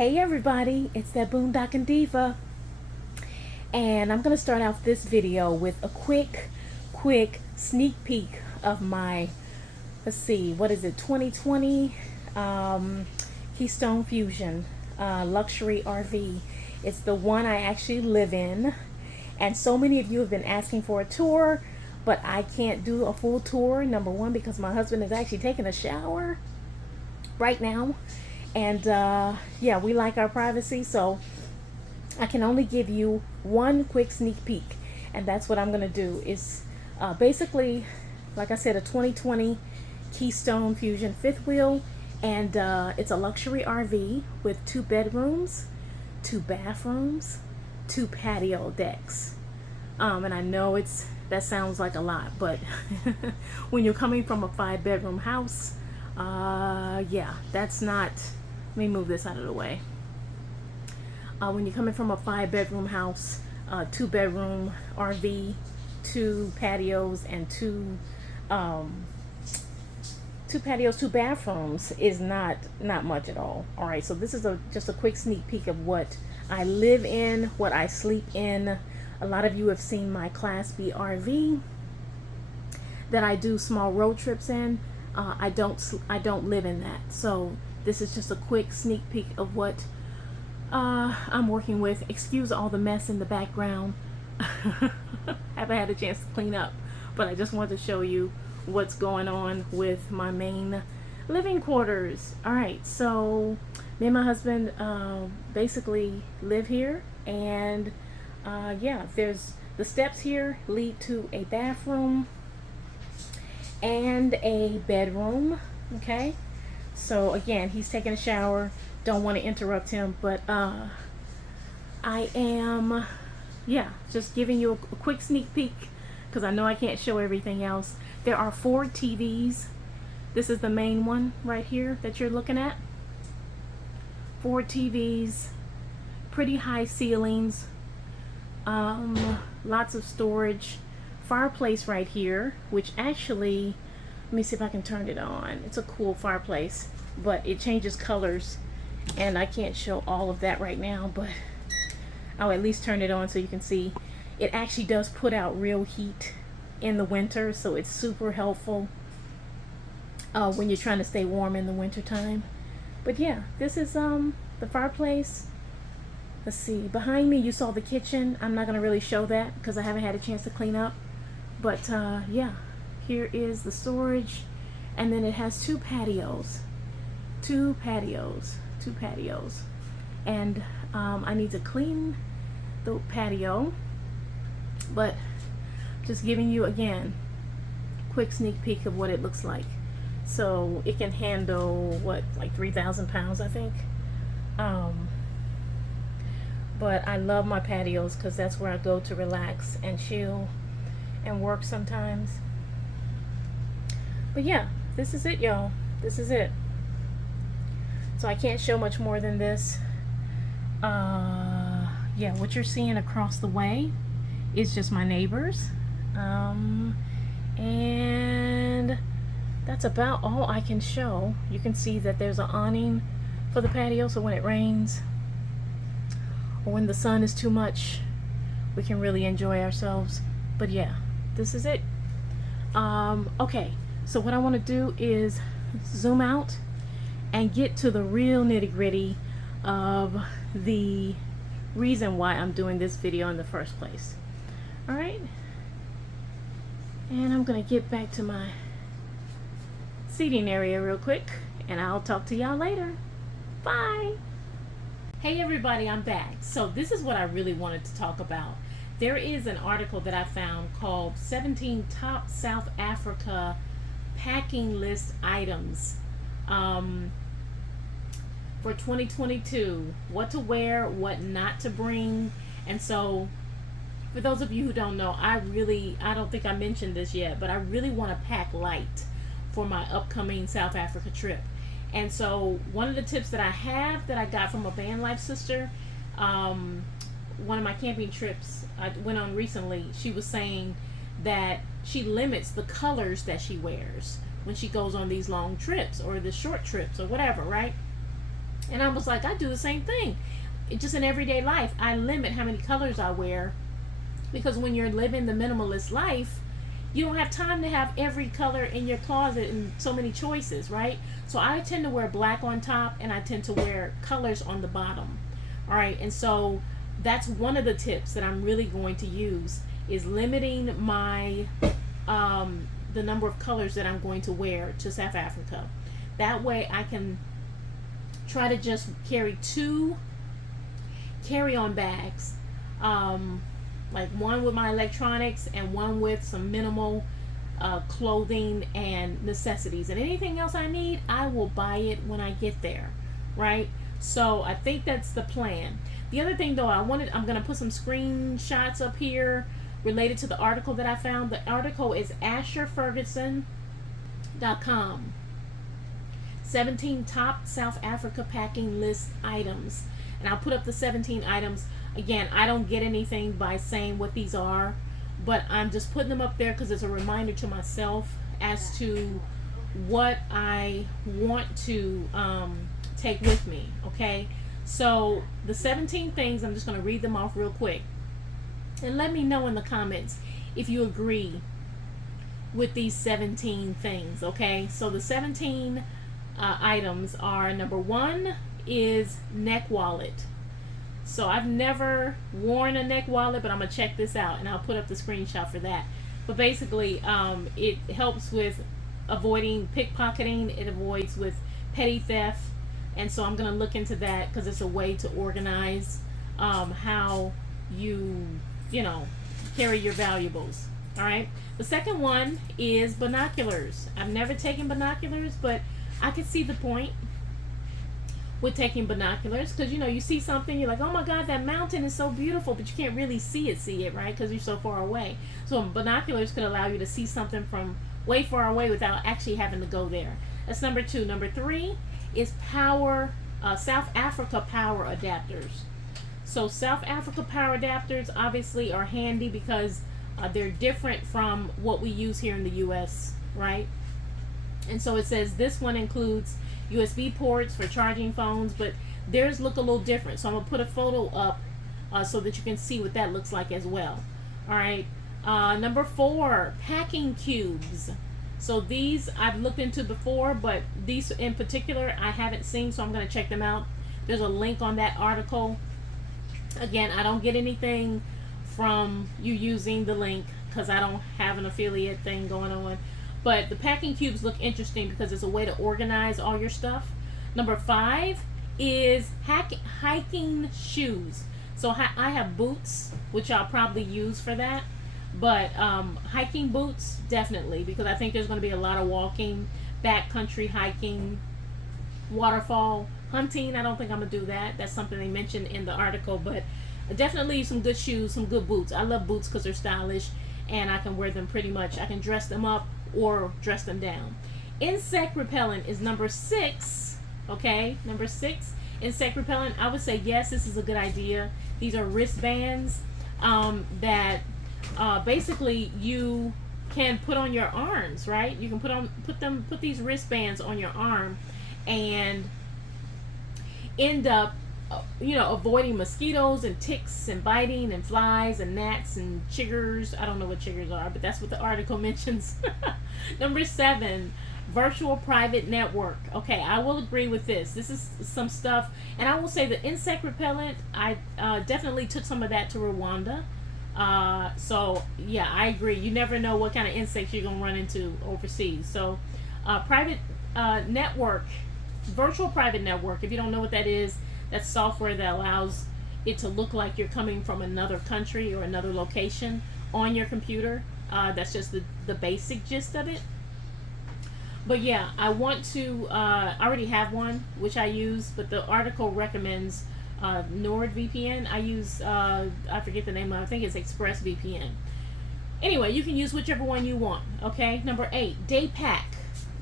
Hey everybody, it's that Boondockin' Diva, and I'm gonna start out this video with a quick sneak peek of my, let's see, what is it, 2020 Keystone Fusion luxury RV. It's the one I actually live in, and so many of you have been asking for a tour, but I can't do a full tour. Number one, because my husband is actually taking a shower right now, and yeah, we like our privacy, so I can only give you one quick sneak peek, and that's what I'm gonna do. Is basically, like I said, a 2020 Keystone Fusion fifth wheel, and it's a luxury RV with 2 bedrooms, 2 bathrooms, 2 patio decks. And I know that sounds like a lot, but when you're coming from a 5-bedroom house, yeah, that's not. Let me move this out of the way. When you're coming from a 5-bedroom house, 2-bedroom RV, 2 patios, and 2 patios, 2 bathrooms is not much at all. All right, so this is just a quick sneak peek of what I live in, what I sleep in. A lot of you have seen my Class B RV that I do small road trips in. I don't live in that, so this is just a quick sneak peek of what I'm working with. Excuse all the mess in the background. Haven't had a chance to clean up, but I just wanted to show you what's going on with my main living quarters. All right, so me and my husband basically live here, and yeah, there's the steps here lead to a bathroom and a bedroom. Okay, so again, he's taking a shower, don't want to interrupt him, but I am, yeah, just giving you a quick sneak peek because I know I can't show everything else. There are 4 TVs. This is the main one right here that you're looking at. 4 TVs, pretty high ceilings, lots of storage, fireplace right here, which actually, let me see if I can turn it on. It's a cool fireplace, but it changes colors, and I can't show all of that right now, but I'll at least turn it on so you can see. It actually does put out real heat in the winter, so it's super helpful when you're trying to stay warm in the winter time. But yeah, this is the fireplace. Let's see, behind me you saw the kitchen. I'm not going to really show that because I haven't had a chance to clean up, but yeah, here is the storage, and then it has 2 patios, and I need to clean the patio, but just giving you again quick sneak peek of what it looks like. So it can handle what, like 3,000 pounds, I think. But I love my patios because that's where I go to relax and chill and work sometimes. But yeah, this is it, y'all. This is it. So I can't show much more than this. Yeah, what you're seeing across the way is just my neighbors. And that's about all I can show. You can see that there's an awning for the patio, so when it rains or when the sun is too much, we can really enjoy ourselves. But yeah, this is it. Okay, so what I want to do is zoom out and get to the real nitty-gritty of the reason why I'm doing this video in the first place. All right, and I'm gonna get back to my seating area real quick, and I'll talk to y'all later. Bye. Hey everybody, I'm back. So this is what I really wanted to talk about. There is an article that I found called 17 Top South Africa Packing List Items for 2022. What to wear, what not to bring. And so for those of you who don't know, I don't think I mentioned this yet, but I really want to pack light for my upcoming South Africa trip. And so one of the tips that I have that I got from a van life sister, one of my camping trips I went on recently, she was saying that she limits the colors that she wears when she goes on these long trips or the short trips or whatever, right? And I was like, I do the same thing. Just in everyday life, I limit how many colors I wear, because when you're living the minimalist life, you don't have time to have every color in your closet and so many choices, right? So I tend to wear black on top, and I tend to wear colors on the bottom. All right, and so that's one of the tips that I'm really going to use, is limiting my the number of colors that I'm going to wear to South Africa. That way I can try to just carry 2 carry-on bags, like one with my electronics and one with some minimal clothing and necessities, and anything else I need, I will buy it when I get there, right? So I think that's the plan. The other thing though, I'm going to put some screenshots up here related to the article that I found. The article is asherferguson.com. 17 top South Africa packing list items. And I'll put up the 17 items. Again, I don't get anything by saying what these are, but I'm just putting them up there because it's a reminder to myself as to what I want to take with me. Okay, so the 17 things, I'm just going to read them off real quick, and let me know in the comments if you agree with these 17 things. Okay, so the 17 items are: number 1 is neck wallet. So I've never worn a neck wallet, but I'm gonna check this out, and I'll put up the screenshot for that. But basically, it helps with avoiding pickpocketing. It avoids with petty theft, and so I'm gonna look into that because it's a way to organize how you carry your valuables. All right. The second one is binoculars. I've never taken binoculars, but I can see the point with taking binoculars, because you see something, you're like, oh my god, that mountain is so beautiful, but you can't really see it, right? Because you're so far away. So binoculars could allow you to see something from way far away without actually having to go there. That's number 2. Number 3 is South Africa power adapters. So South Africa power adapters obviously are handy because they're different from what we use here in the US, right? And so it says this one includes USB ports for charging phones, but theirs look a little different. So I'm going to put a photo up so that you can see what that looks like as well. All right. Number 4, packing cubes. So these I've looked into before, but these in particular I haven't seen, so I'm going to check them out. There's a link on that article. Again, I don't get anything from you using the link because I don't have an affiliate thing going on. But the packing cubes look interesting because it's a way to organize all your stuff. Number 5 is hiking shoes. So I have boots, which I'll probably use for that. But hiking boots, definitely, because I think there's going to be a lot of walking, backcountry hiking, waterfall hunting. I don't think I'm going to do that. That's something they mentioned in the article. But definitely some good shoes, some good boots. I love boots because they're stylish, and I can wear them pretty much. I can dress them up or dress them down. Insect repellent is number 6. Okay, number 6, insect repellent. I would say yes, this is a good idea. These are wristbands that basically you can put on your arms, right? You can put these wristbands on your arm and end up avoiding mosquitoes and ticks and biting and flies and gnats and chiggers. I don't know what chiggers are, but that's what the article mentions. Number 7, virtual private network. Okay, I will agree with this. This is some stuff, and I will say the insect repellent, I definitely took some of that to Rwanda. So yeah, I agree. You never know what kind of insects you're gonna run into overseas. So private network, virtual private network, if you don't know what that is, that's software that allows it to look like you're coming from another country or another location on your computer. That's just the basic gist of it. But yeah, I want to, I already have one, which I use, but the article recommends NordVPN. I use, I forget the name of it, I think it's ExpressVPN. Anyway, you can use whichever one you want, okay? Number 8, day pack.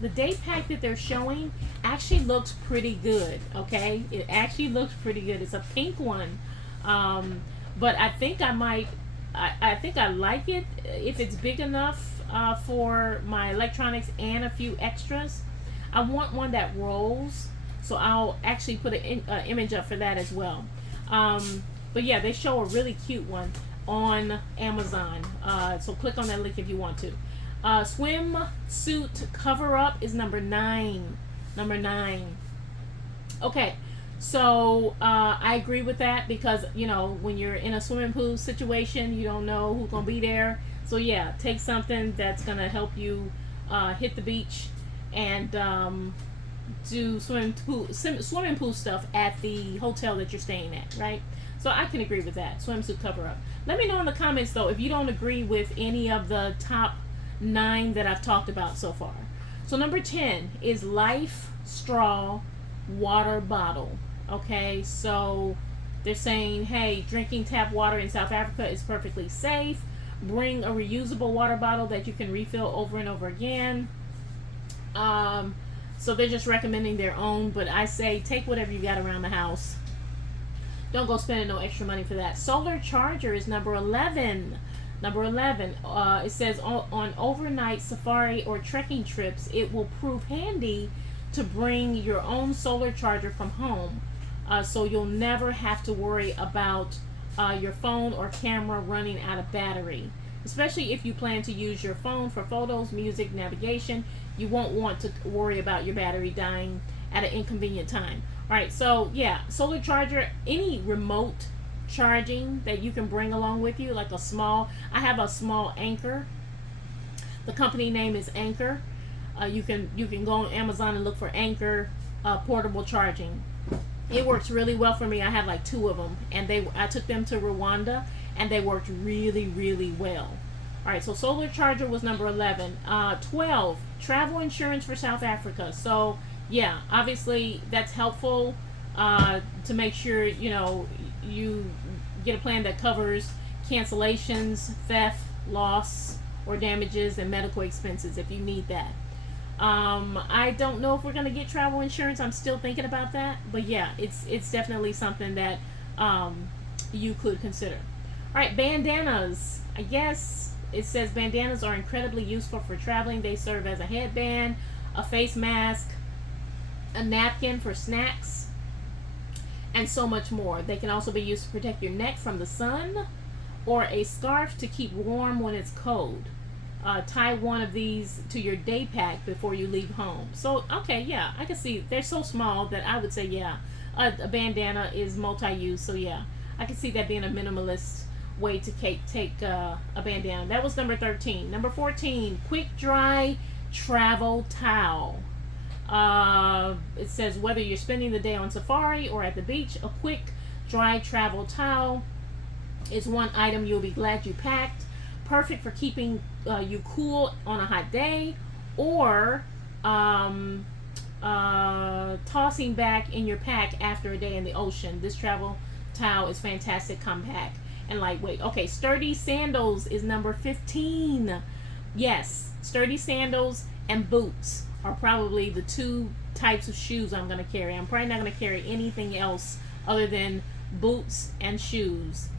The day pack that they're showing actually looks pretty good, okay? It actually looks pretty good. It's a pink one, but I think I might, I think I like it if it's big enough for my electronics and a few extras. I want one that rolls, So I'll actually put an image up for that as well. But yeah, they show a really cute one on Amazon. So click on that link if you want to. Swimsuit cover up is number 9. Number 9. Okay, so I agree with that because when you're in a swimming pool situation, you don't know who's gonna be there. So yeah, take something that's gonna help you hit the beach and do swimming pool stuff at the hotel that you're staying at, right? So I can agree with that. Swimsuit cover up. Let me know in the comments though if you don't agree with any of the top 9 that I've talked about so far. So number 10 is Life Straw water bottle. Okay, so they're saying, hey, drinking tap water in South Africa is perfectly safe. Bring a reusable water bottle that you can refill over and over again. So they're just recommending their own, but I say take whatever you got around the house. Don't go spending no extra money for that. Solar charger is number 11. Number 11, it says on overnight safari or trekking trips, it will prove handy to bring your own solar charger from home, so you'll never have to worry about your phone or camera running out of battery. Especially if you plan to use your phone for photos, music, navigation, you won't want to worry about your battery dying at an inconvenient time. All right, so yeah, solar charger, any remote charging that you can bring along with you, like I have a small Anchor. The company name is Anchor. You can go on Amazon and look for Anchor portable charging. It works really well for me. I have like 2 of them, and I took them to Rwanda, and they worked really, really well. All right, so solar charger was number 11. 12, travel insurance for South Africa. So yeah, obviously that's helpful to make sure you get a plan that covers cancellations, theft, loss, or damages, and medical expenses if you need that. I don't know if we're gonna get travel insurance. I'm still thinking about that, but yeah, it's definitely something that you could consider. All right, bandanas. I guess it says bandanas are incredibly useful for traveling. They serve as a headband, a face mask, a napkin for snacks, and so much more. They can also be used to protect your neck from the sun, or a scarf to keep warm when it's cold. Tie one of these to your day pack before you leave home. So okay, yeah, I can see they're so small that I would say yeah, a bandana is multi-use. So yeah, I can see that being a minimalist way to take a bandana. That was number 13. Number 14, quick dry travel towel. It says whether you're spending the day on safari or at the beach, a quick dry travel towel is one item you'll be glad you packed. Perfect for keeping you cool on a hot day, or tossing back in your pack after a day in the ocean. This travel towel is fantastic, compact, and lightweight. Okay, sturdy sandals is number 15. Yes, sturdy sandals and boots are probably the 2 types of shoes I'm going to carry. I'm probably not going to carry anything else other than boots and shoes.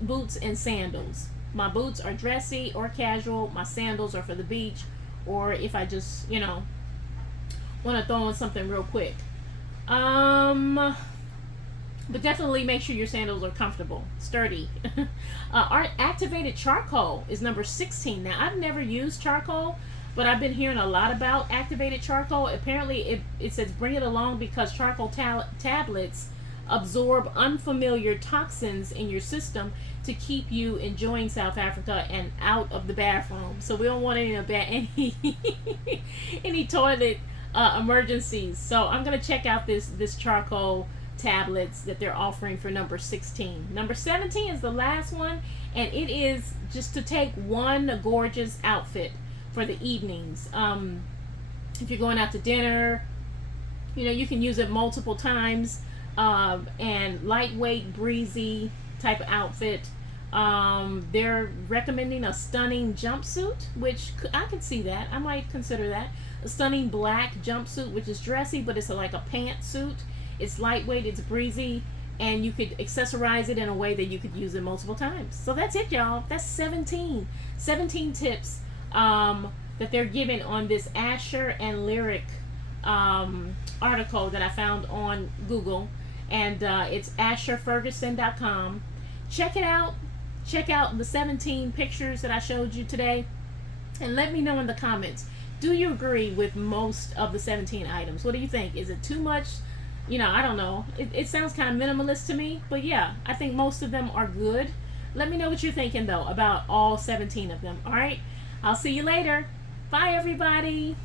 Boots and sandals. My boots are dressy or casual. My sandals are for the beach, or if I just, want to throw on something real quick. But definitely make sure your sandals are comfortable, sturdy. Our activated charcoal is number 16. Now, I've never used charcoal, but I've been hearing a lot about activated charcoal. Apparently, it says bring it along because charcoal tablets absorb unfamiliar toxins in your system to keep you enjoying South Africa and out of the bathroom. So we don't want any toilet emergencies. So I'm gonna check out this charcoal tablets that they're offering for number 16. Number 17 is the last one, and it is just to take one gorgeous outfit for the evenings. If you're going out to dinner, you can use it multiple times. And lightweight, breezy type of outfit. They're recommending a stunning jumpsuit, which I could see that. I might consider that. A stunning black jumpsuit, which is dressy, but it's like a pantsuit. It's lightweight, it's breezy, and you could accessorize it in a way that you could use it multiple times. So that's it, y'all. That's 17 tips that they're giving on this Asher and Lyric article that I found on Google, and it's AsherFerguson.com. Check it out. Check out the 17 pictures that I showed you today, and let me know in the comments. Do you agree with most of the 17 items? What do you think? Is it too much? I don't know. It sounds kind of minimalist to me, but yeah, I think most of them are good. Let me know what you're thinking, though, about all 17 of them. All right? I'll see you later. Bye, everybody.